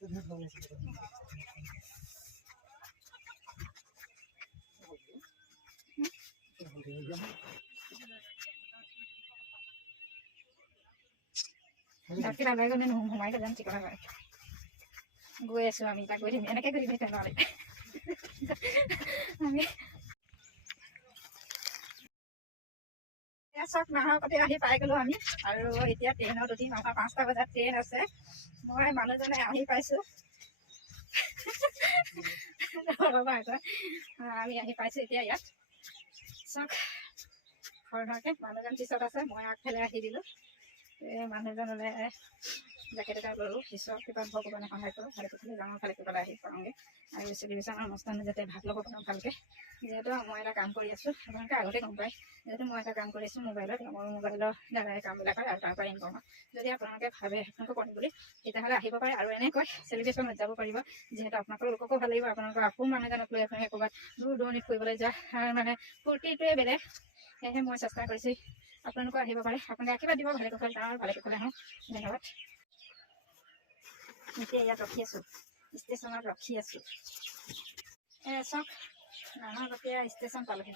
Tapi lama kan nung humay ka dyan si Karang. Gue suami tak gue ini kayak gue ini tenang deh. চক নাহৰ কতে আহি পাই গ'লো আমি আৰু এতিয়া ট্ৰেইনত উঠিম আমাৰ 5টা বজাত ট্ৰেইন আছে মই মানুহজনে আহি পাইছোঁ আমি আহি পাইছোঁ এতিয়া ইয়াত চক ঘৰতে মানুহজন পিছত আছে মই আগফালে আহি দিলোঁ মানুহজনলৈ জেকেট এটা ল'লোঁ ঈশ্বৰ কৃপাত ভগৱানে সহায় কৰোঁ ভালে কুশলে যাওঁ ভালে কুশলে আহি পাওঁগৈ আৰু চেলিব্ৰেশ্যনৰ অনুষ্ঠানত যাতে ভাগ ল'ব পাৰোঁ ভালকৈ যিহেতু মই এটা কাম কৰি আছোঁ আপোনালোকে আগতে গম পায় যিহেতু মই এটা কাম কৰি আছোঁ মোবাইলত মোৰ মোবাইলৰ দ্বাৰাই কামবিলাক হয় আৰু তাৰ পৰা ইনকম হয় যদি আপোনালোকে ভাবে আপোনালোকে কৰিম বুলি তেতিয়াহ'লে আহিব পাৰে আৰু এনেকৈ চেলিব্ৰেশ্যনত যাব পাৰিব যিহেতু আপোনালোকৰ লোককো ভাল লাগিব আপোনালোকৰ আকৌ মানুহজনক লৈ আপোনালোকে ক'ৰবাত দূৰ দূৰণিত ফুৰিবলৈ যায় মানে ফূৰ্তিটোৱে বেলেগ সেয়েহে মই চেষ্টা কৰিছোঁ আপোনালোকে আহিব পাৰে আপোনালোকে আশীৰ্বাদ দিব ভালে কুশলে যাওঁ ভালে কুশলে আহোঁ ধন্যবাদ এতিয়া ইয়াত ৰখি আছোঁ ষ্টেচনত ৰখি আছোঁ চক নাহৰকটীয়া ষ্টেচন পালোহি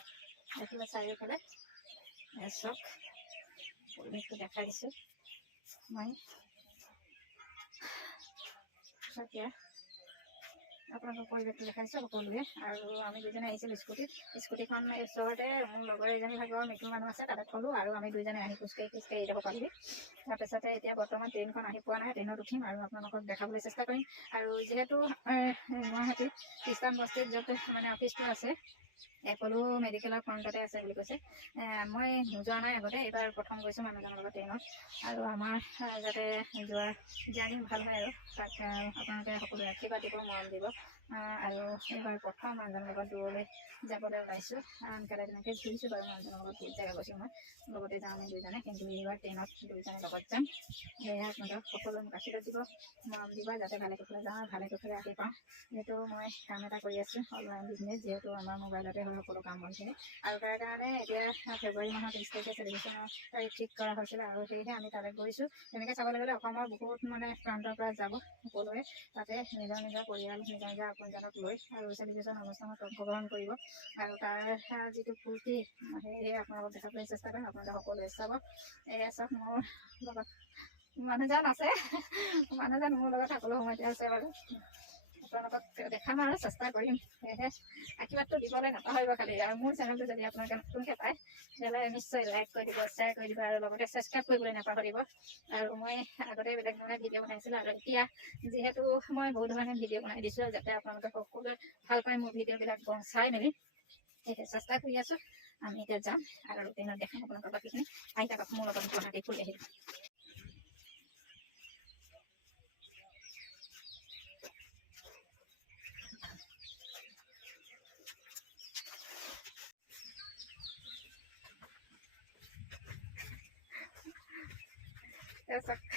দেখিব চাৰিওফালে চক পৰিৱেশটো দেখাই দিছোঁ মই এতিয়া আপোনালোকৰ পৰিৱেশটো দেখাইছোঁ সকলোৱে আৰু আমি দুজনে আহিছিলোঁ স্কুটিখন ওচৰতে মোৰ লগৰ এজনী ভাগৰ মৃত্যু মানুহ আছে তাতে থলোঁ আৰু আমি দুইজনে আহি খোজকাঢ়ি যাব পাৰিবি তাৰপিছতে এতিয়া বৰ্তমান ট্ৰেইনখন আহি পোৱা নাই ট্ৰেইনত উঠিম আৰু আপোনালোকক দেখাবলৈ চেষ্টা কৰিম আৰু যিহেতু গুৱাহাটী খ্ৰীষ্টান বস্তিত য'ত মানে অফিচটো আছে এপলো মেডিকেলৰ ফ্ৰণ্টতে আছে বুলি কৈছে মই যোৱা নাই আগতে এইবাৰ প্ৰথম গৈছোঁ মানুহজনৰ লগত ট্ৰেইনত আৰু আমাৰ যাতে যোৱাৰ জাৰ্ণি ভাল হয় আৰু তাক আপোনালোকে সকলোৱে আশীৰ্বাদ দিব মৰম দিব আৰু এইবাৰ প্ৰথম মানুহজনৰ লগত দূৰলৈ যাবলৈ ওলাইছোঁ আনকালে তেনেকৈ ঘূৰিছোঁ বাৰু মানুহজনৰ লগত বহুত জেগা গৈছোঁ মই লগতে যাওঁ আমি দুইজনে কিন্তু এইবাৰ ট্ৰেইনত দুইজনে লগত যাম সেয়েহে আপোনালোকক সকলোৱে মোক আশীৰ্বাদ দিব মৰম দিব যাতে ভালে কুশলে যাওঁ ভালে কুশলে আহি পাওঁ যিহেতু মই কাম এটা কৰি আছোঁ অনলাইন বিজনেছ যিহেতু আমাৰ মোবাইলতে হয় সকলো কাম হৈছিলে আৰু তাৰ কাৰণে এতিয়া ফেব্ৰুৱাৰী মাহৰ 30 তাৰিখে চেলিব্ৰেশ্যনৰ তাৰিখ ঠিক কৰা হৈছিলে আৰু সেয়েহে আমি তালৈ গৈছোঁ তেনেকৈ চাবলৈ গ'লে অসমৰ বহুত মানে প্ৰান্তৰ পৰা যাব সকলোৱে তাতে নিজৰ নিজৰ পৰিয়াল নিজৰ নিজৰ আপোনজনক লৈ আৰু চেলিব্ৰেশ্যন অনুষ্ঠানত অংশগ্ৰহণ কৰিব আৰু তাৰ যিটো ফূৰ্তি সেয়েহে আপোনালোকক দেখাবলৈ চেষ্টা কৰিম আপোনালোকে সকলোৱে চাব এয়া চাওক মোৰ লগত মানুহজন আছে মানুহজন মোৰ লগত সকলো সময়তে আছে বাৰু আপোনালোকক দেখাম আৰু চেষ্টা কৰিম সেয়েহে আশীৰ্বাদটো দিবলৈ নাপাহৰিব খালি আৰু মোৰ চেনেলটো যদি আপোনালোকে নতুনকৈ পায় তেতিয়াহ'লে নিশ্চয় লাইক কৰি দিব শ্বেয়াৰ কৰি দিব আৰু লগতে ছাবস্ক্ৰাইব কৰিবলৈ নাপাহৰিব আৰু মই আগতে বেলেগ ধৰণে ভিডিঅ' বনাইছিলোঁ আৰু এতিয়া যিহেতু মই বহুত ধৰণে ভিডিঅ' বনাই দিছোঁ যাতে আপোনালোকে সকলোৱে ভাল পায় মোৰ ভিডিঅ'বিলাক চাই মেলি সেয়েহে চেষ্টা কৰি আছোঁ আমি এতিয়া যাম আৰু ট্ৰেইনত দেখাম আপোনালোকৰ বাকীখিনি আহি থাকক মোৰ লগত গুৱাহাটী ফুৰি আহিম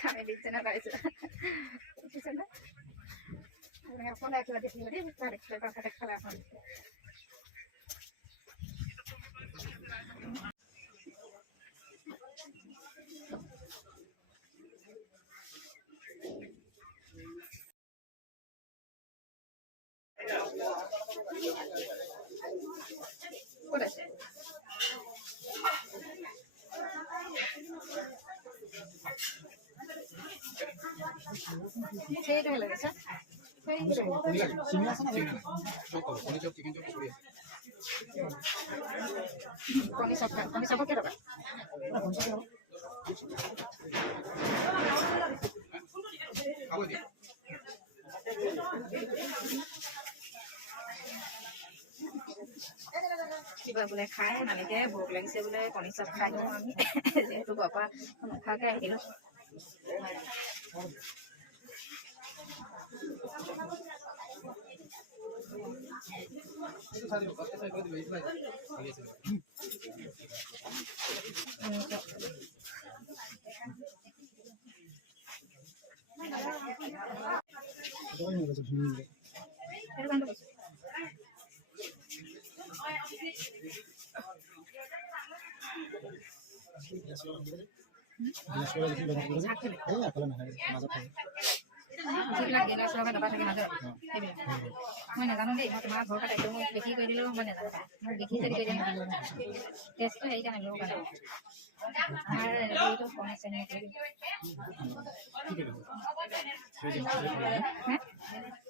আমি দুজনে পাইছোঁ বুজিছেনে আমি অকলে কিবা দেখিলোঁ দেই কথা দেখালে আপোনালোকে ক'ত আছে সেইটোৱে লাগিছে কণী চাব কেই টকা কিবা বোলে খাই মালিকে ভোক লাগিছে বোলে কণী চব খাই দিওঁ আমি যিহেতু বাপা নোখোৱাকৈ আহিলোঁ যিবিলাক গেলাচ লগাই দবা থাকে মাজত সেইবিলাক মই নাজানো দেই মই তোমাৰ ঘৰ কাটাইছোঁ মোক বিক্ৰী কৰি দিলেও মই নাজানো মোক বিক্ৰী কৰি দিয়ে টেষ্টটো হেৰি কাৰণে লোক আৰু হেৰিটো কমাইছে নে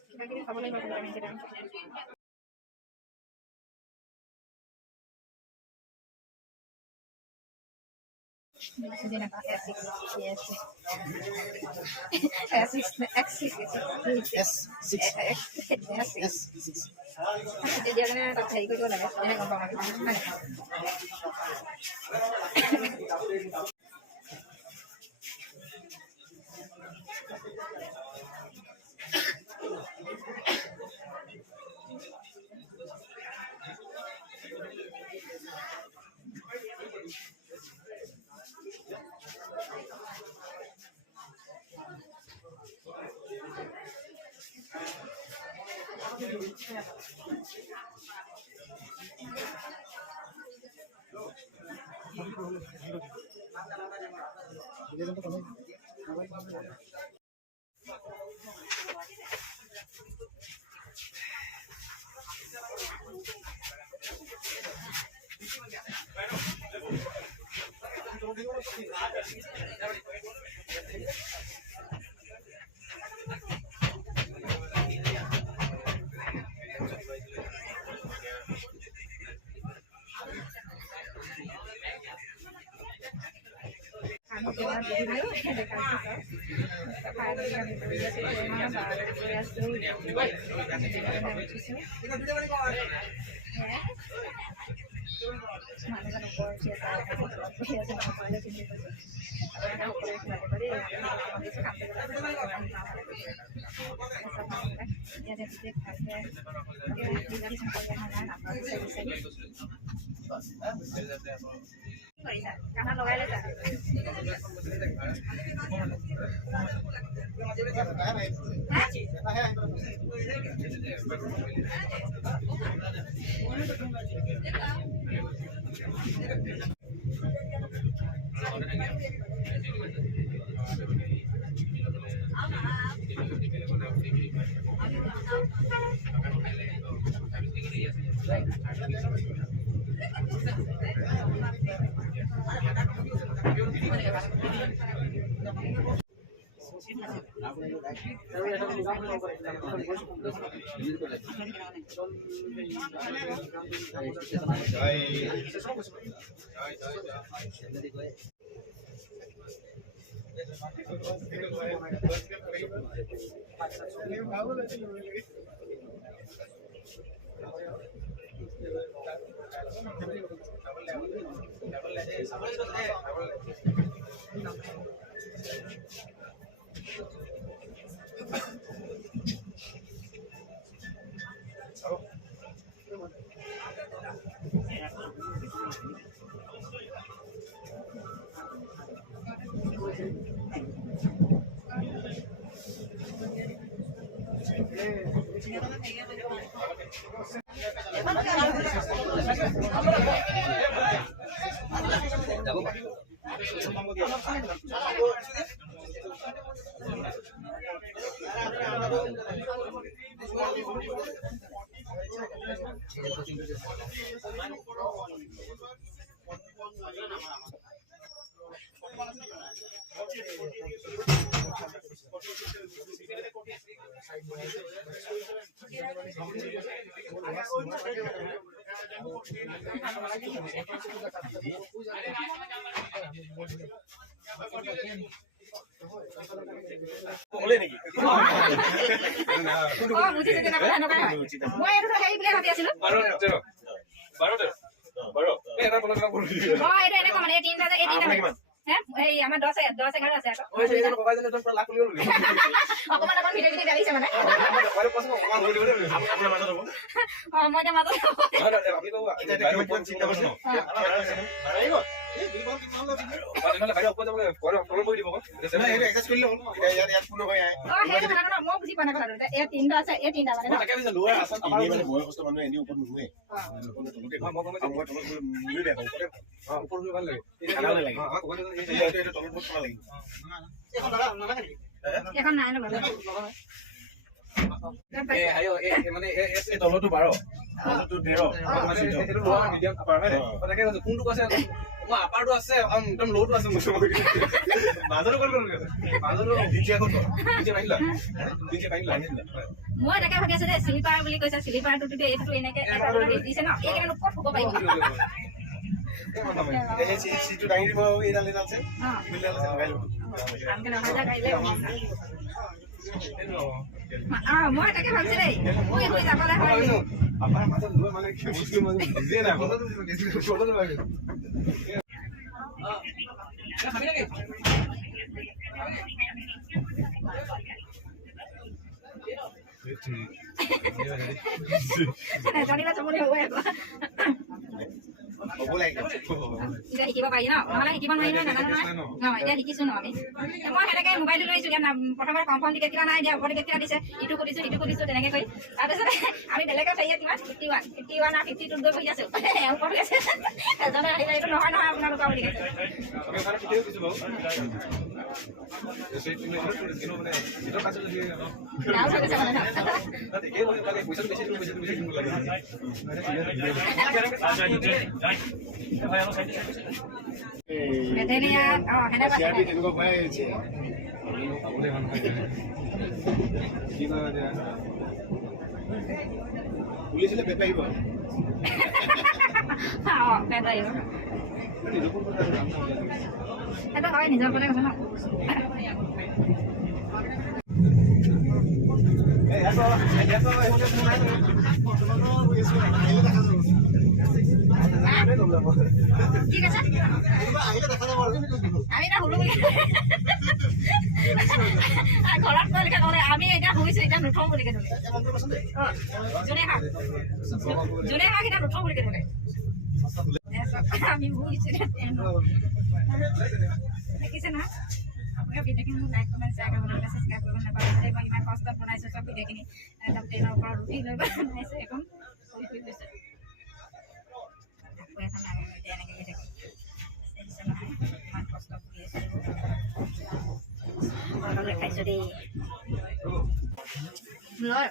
কিবা কিবি খাব লাগিব হেৰি কৰিব লাগে গম পাম কাণত লগাই লৈছা এখন নাই ন বাৰু মানে এই তলতো 12 তলতো 13 এইটো লোৱা মিডিয়াম আপাৰ হয় তাকে কোনটো কৈছে মই আপাৰটো আছে একদম লওটো আছে মাজতো কৰিব মাজতো দিছে আকৌ দিছে পাৰিলা মই তাকে ভাবি আছো যে স্লিপাৰ বুলি কৈছে স্লিপাৰটো এইটো এনেকে দিছে ন এইকেইটা ক'ত হ'ব পাৰিব এই সিটো ডাঙি দিব এই ডালে আছে মিলাল আছে লগাই লব আমকে নহয় যা গাইলে মই তাকে ভাবিছো দেই মই হৈ যাবলৈ হয় আপাৰ মাজত লোৱা মানে কি বুজি মানে বুজিয়ে নাই ফটো লাগে খাবি নাকি জানিবা চমনি হ'ব আকৌ এতিয়া শিকিব পাৰি ন নহ'লে শিকিব নোৱাৰি নহয় নাজানো নহয় এতিয়া শিকিছো ন আমি মই সেনেকে মোবাইলটো লৈছো এতিয়া প্ৰথমে কনফাৰ্ম টিকেট কিবা নাই দিয়া ওপৰ টিকেট কিবা দিছে ইটো সুধিছো তেনেকে কৰি তাৰপিছত আমি বেলেগত হেৰিয়ে কিমান 51 আৰু 52 গৈ বহি আছো ওপৰত গৈছে এজনে আহিলে এইটো নহয় আপোনালোকৰ বুলি কৈছে পুলিচলে পেট আহিব এটা হয় নিজৰ কথা কৈছে ন ঠিক আছে আমি এটা হুলো বুলি ঘৰত কলিকে ক'লে আমি এতিয়া শুইছো এতিয়া নুঠো বুলিকে ধৰে যোনে হাক এতিয়া নুঠো বুলিকে ধৰে আমি শুইছো দেখিছে নহয় আপোনালোকে ভিডিঅ'খিনি মোক লাইক কমেণ্ট শ্বেয়াৰ কৰিবলৈ চেষ্টা কৰিব নাপাহৰিব মই ইমান কষ্টত বনাইছোঁ চব ভিডিঅ'খিনি একদম ট্ৰেইনৰ পৰা ৰুটি লৈ বনাইছোঁ এখন শুই গৈছে আকৌ এখন এতিয়া এনেকৈ গৈ থাকি দেখিছে নহয় ইমান কষ্ট কৰি আছোঁ খাইছোঁ দেই লয়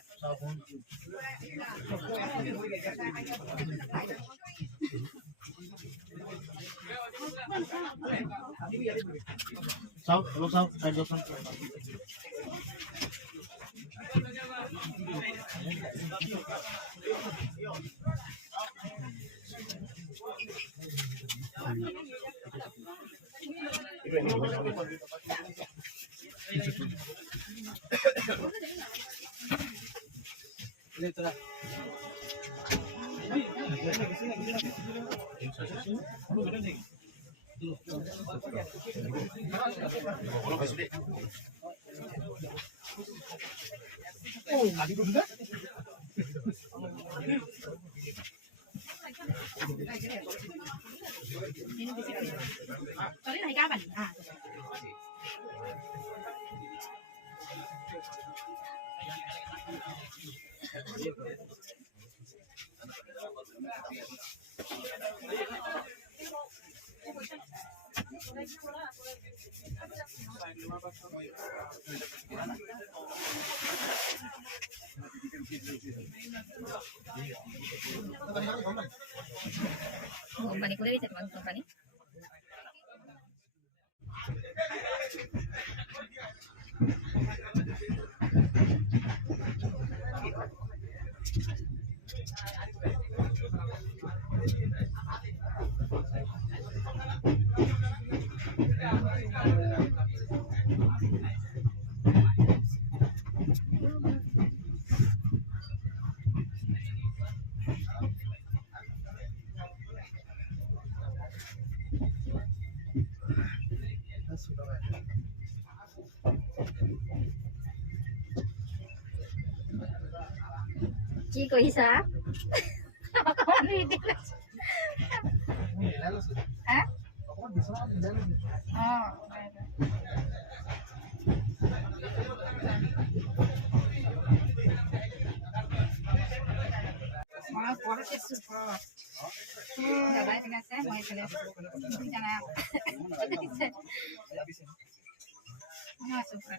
Sao, lo sao, sai lo sao. Company করে দিয়েছে তোমার কোম্পানি কি কইছা অকমান ভিডিঅ হ্যাঁ মই পড়তে সুপার দাদাই ঠিক আছে মই চলে জানা না সুপার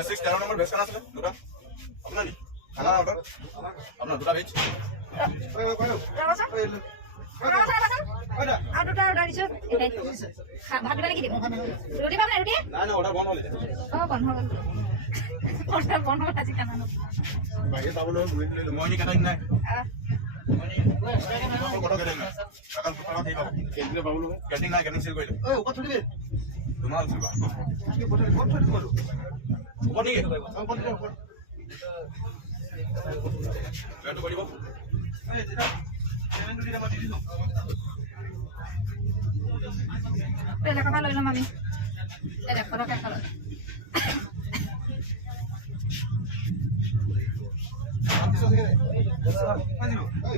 S6 13 নম্বর ভেজ খানা আছে দুটা আপনার নি খানা অর্ডার আপনার দুটা ভেজ আৰু দুটা অৰ্ডাৰ দিছোঁ ভাত দিবা নেকি ৰুটি পাম নাই ৰুটি নাই না অৰ্ডাৰ বন্ধ হলে অঁ বন্ধ হ'ল অৰ্ডাৰ বন্ধ হ'ল আজি খানা বাইরে পাবলো মই নি কাটাই নাই কত গেলে না কাকাল কথা ঠিক হবে কেন্দ্রে পাবলো ক্যাটিং নাই ক্যাটিং সেল কইলে ওই উপর ছড়ি দে তোমার ছড়বা কি বটে কত ছড়ি করো উপর নিয়ে উপর দিও উপর বেটো করিব এই যেটা পেমেন্ট দিটা মাটি দিছো পেলা কপা লৈ ল'ম আমি এটা ফটকে খালোঁ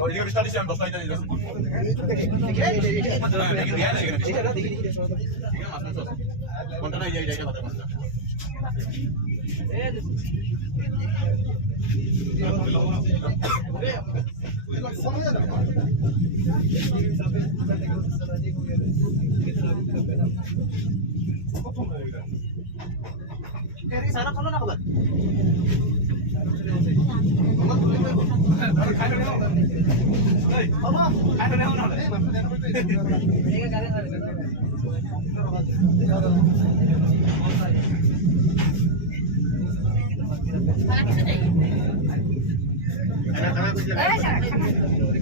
ওইদিকে বিস্তার দিছি আমি 10 টাকা দিলাম কোনটা না এই জায়গা কথা বলতে সারা খোলো না খবর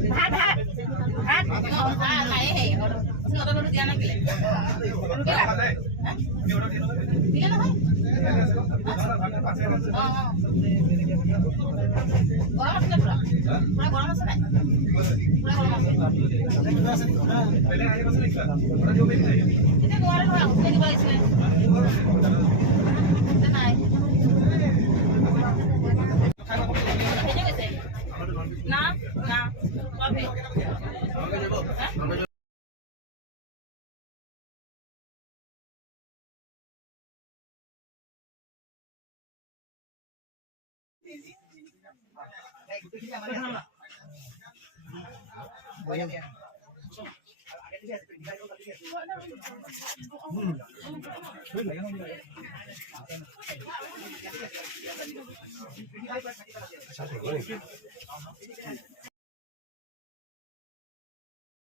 ভাত ভাত ভাত নাই হেৰি নতুন দিয়া নাছিলে দিলে নহয় গৰম আছে পুৰা পুৰা গৰম আছে নাই পুৰা গৰম আছে এতিয়া নোৱাৰে নহয় উঠাই দিব লাগিছিলে নাই না না কবে